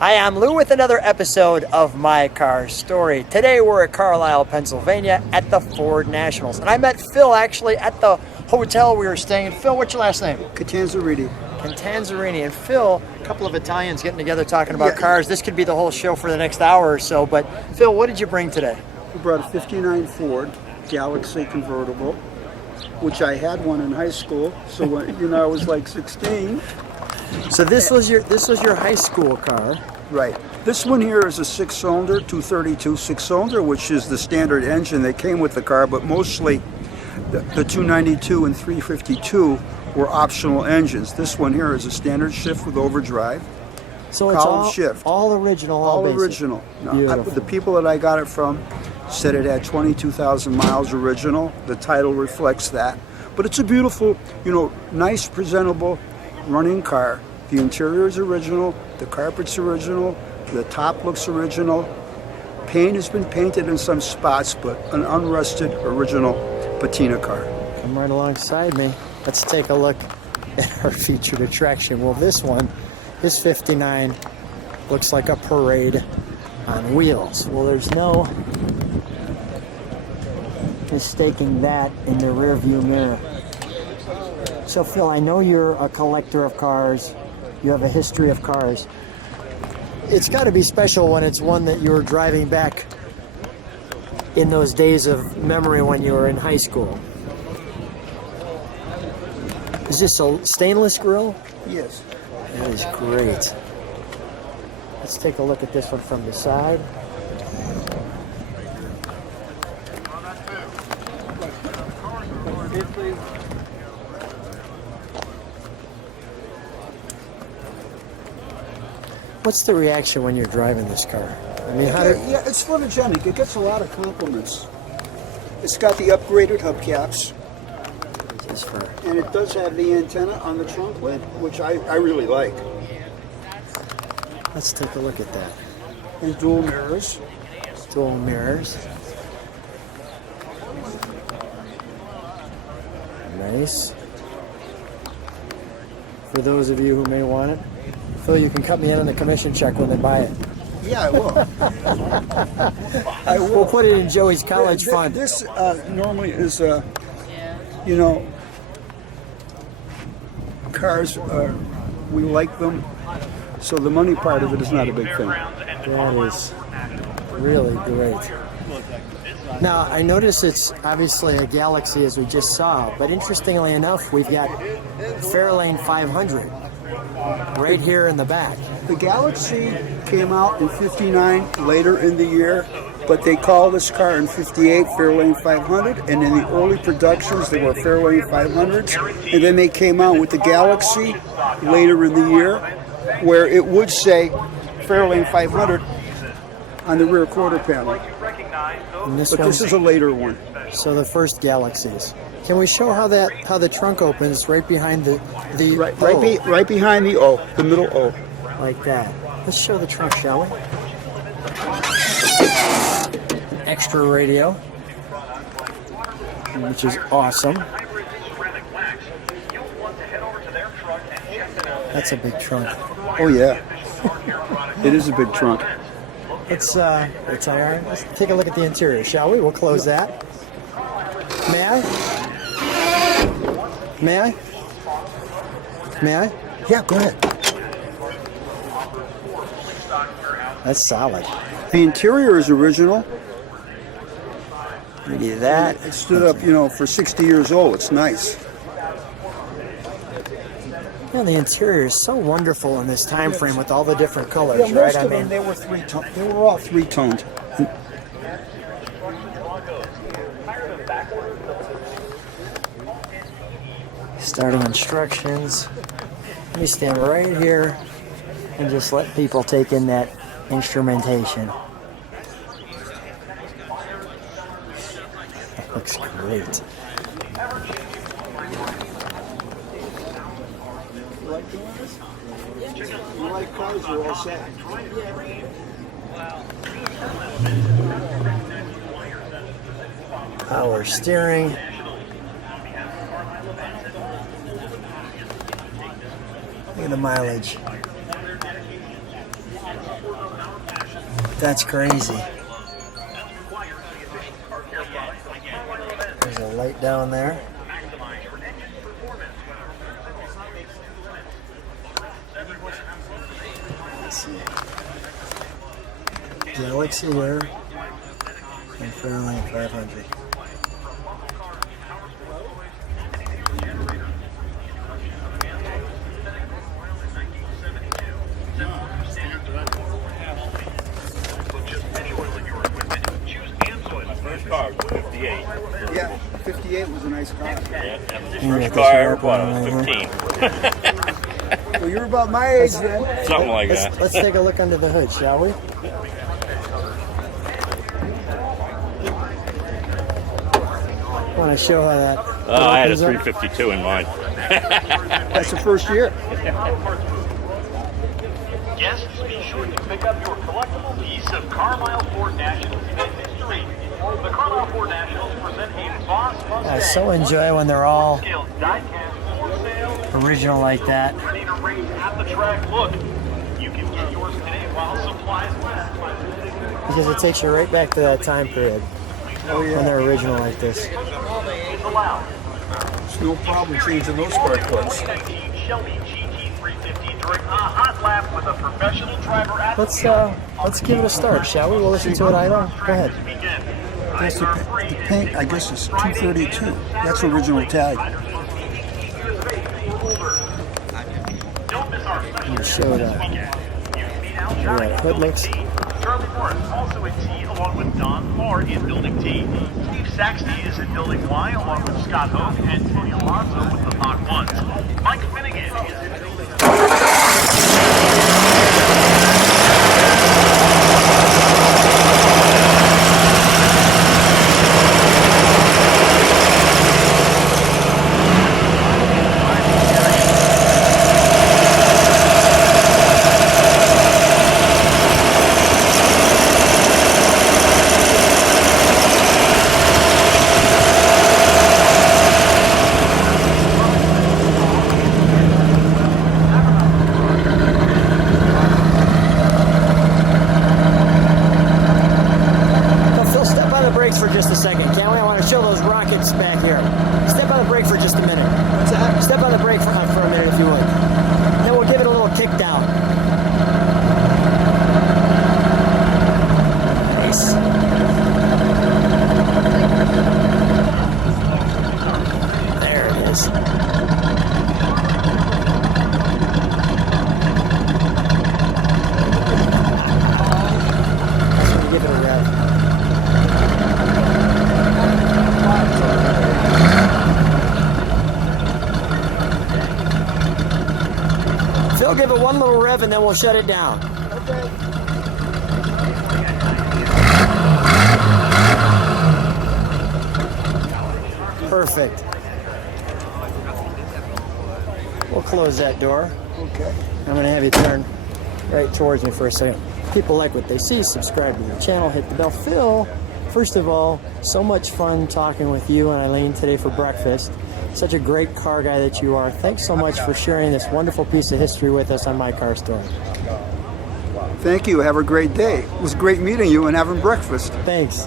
Hi, I'm Lou with another episode of My Car Story. Today we're at Carlisle, Pennsylvania at the Ford Nationals. And I met Phil actually at the hotel we were staying in. Phil, what's your last name? Catanzarite. Catanzarite. And Phil, a couple of Italians getting together talking about cars. This could be the whole show for the next hour or so. But Phil, what did you bring today? We brought a 59 Ford Galaxie Convertible, which I had one in high school. So when, I was like 16. So this was your high school car. Right. This one here is a 6-cylinder, 232 6-cylinder, which is the standard engine that came with the car, but mostly the 292 and 352 were optional engines. This one here is a standard shift with overdrive. So it's all original, all original. No, the people that I got it from said it had 22,000 miles original. The title reflects that. But it's a beautiful, nice, presentable running car. The interior is original, the carpet's original, the top looks original. Paint has been painted in some spots, but an unrusted original patina car. Come right alongside me. Let's take a look at our featured attraction. Well, this one, this 59, looks like a parade on wheels. Well, there's no mistaking that in the rear view mirror. So Phil, I know you're a collector of cars. You have a history of cars. It's got to be special when it's one that you were driving back in those days of memory when you were in high school. Is this a stainless grille? Yes. That is great. Let's take a look at this one from the side. What's the reaction when you're driving this car? I mean, it's photogenic. It gets a lot of compliments. It's got the upgraded hubcaps. And it does have the antenna on the trunk lid, which I really like. Let's take a look at that. And dual mirrors. Dual mirrors. Nice. For those of you who may want it, Phil, you can cut me in on the commission check when they buy it. Yeah, I will. We'll put it in Joey's college fund. This normally is, cars, we like them, so the money part of it is not a big thing. That is really great. Now, I notice it's obviously a Galaxie as we just saw, but interestingly enough, we've got Fairlane 500 right here in the back. The Galaxie came out in 59 later in the year, but they called this car in 58 Fairlane 500, and in the early productions they were Fairlane 500s, and then they came out with the Galaxie later in the year, where it would say Fairlane 500 on the rear quarter panel. But this is a later one. So the first Galaxies. Can we show how the trunk opens right behind the right behind the O, the middle O. Like that. Let's show the trunk, shall we? An extra radio, which is awesome. That's a big trunk. Oh yeah, it is a big trunk. It's iron. Let's take a look at the interior, shall we? We'll close that. May I? May I? May I? Yeah, go ahead. That's solid. The interior is original. Look at that. It stood up, for 60 years old. It's nice. Yeah, the interior is so wonderful in this time frame with all the different colors, yeah, most right? Of them, they were three-toned. They were all three-toned. Starting instructions. Let me stand right here and just let people take in that instrumentation. That looks great. You like cars, you're all set. Power steering. Look at the mileage. That's crazy. There's a light down there. Let's see. Galaxie there and Fairlane 500. First car, 58. Yeah, 58 was a nice car. Yeah, Yeah, first car I ever that's bought, I right. was 15. Well, you're about my age then. Something like that. Let's take a look under the hood, shall we? Want to show how that? I had a opens up? 352 in mine. That's the first year. Guests, be sure to pick up your collectible piece of Carlisle Ford Nationals event history. The Carlisle Ford Nationals present a Boss Mustang. I so enjoy when they're all Scaled die-cast for sale, original like that. ready to race at the track. Look, you can get yours today while supplies last. Because it takes you right back to that time period when they're original like this. It's allowed. It's no problem changing those spark plugs. Shelby GT350 during a hot lap with a professional driver at Let's give it a start, shall we? We'll listen to it idle. Go ahead. That's the paint, I guess it's 232. That's original tag. Don't miss our I'm gonna show that. Right, hood links. Charlie Morris also in T along with Don Farr in Building T. Steve Saxty is in Building Y along with Scott Hogue and Tony Alonso with the Mach 1s. Mike Finnegan is in Building Now, Phil, step on the brakes for just a second, can we? I want to show those rockets back here. Step on the brake for just a minute. What's that? Step on the brake for a minute, if you would. Then we'll give it a little kick down. Nice. There it is. Give it a rev. Phil, give it one little rev and then we'll shut it down. Perfect. We'll close that door. Okay. I'm going to have you turn right towards me for a second. People like what they see, subscribe to the channel, hit the bell. Phil, first of all, so much fun talking with you and Eileen today for breakfast. Such a great car guy that you are. Thanks so much for sharing this wonderful piece of history with us on My Car Story. Thank you. Have a great day. It was great meeting you and having breakfast. Thanks.